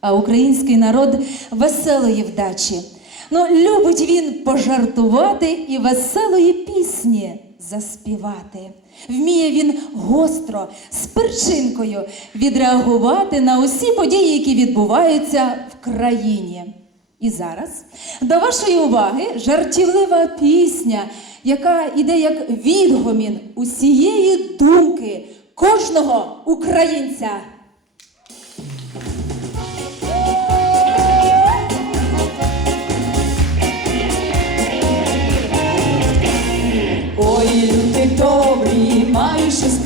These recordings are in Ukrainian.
а український народ веселої вдачі. Ну, любить він пожартувати і веселої пісні заспівати. Вміє він гостро, з перчинкою відреагувати на усі події, які відбуваються в країні. І зараз до вашої уваги жартівлива пісня, яка іде як відгомін усієї думки кожного українця.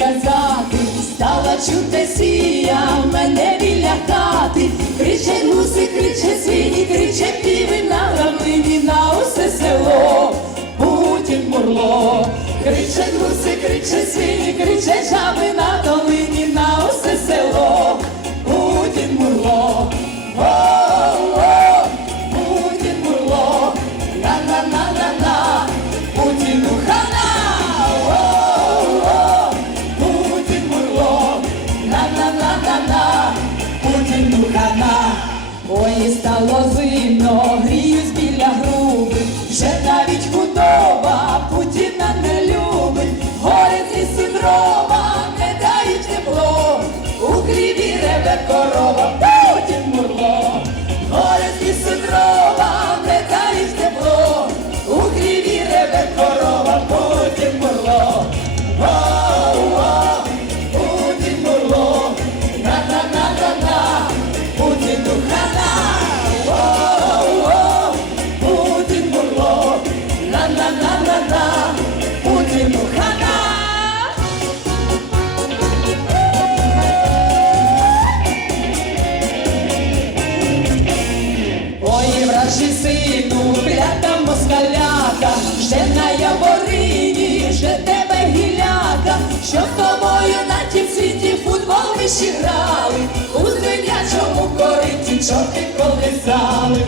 Сказати, стала чути сія мене біля хати, гріюсь біля груби, вже навіть худоба Путіна не любить, Горець і синдрома не дають тепло, у хліві реве корова, сину, клята москаляка, ще на яворині, вже тебе гіляка, що тобою на тім світі футбол ми ще грали, у звинячому кориті чорти колесали,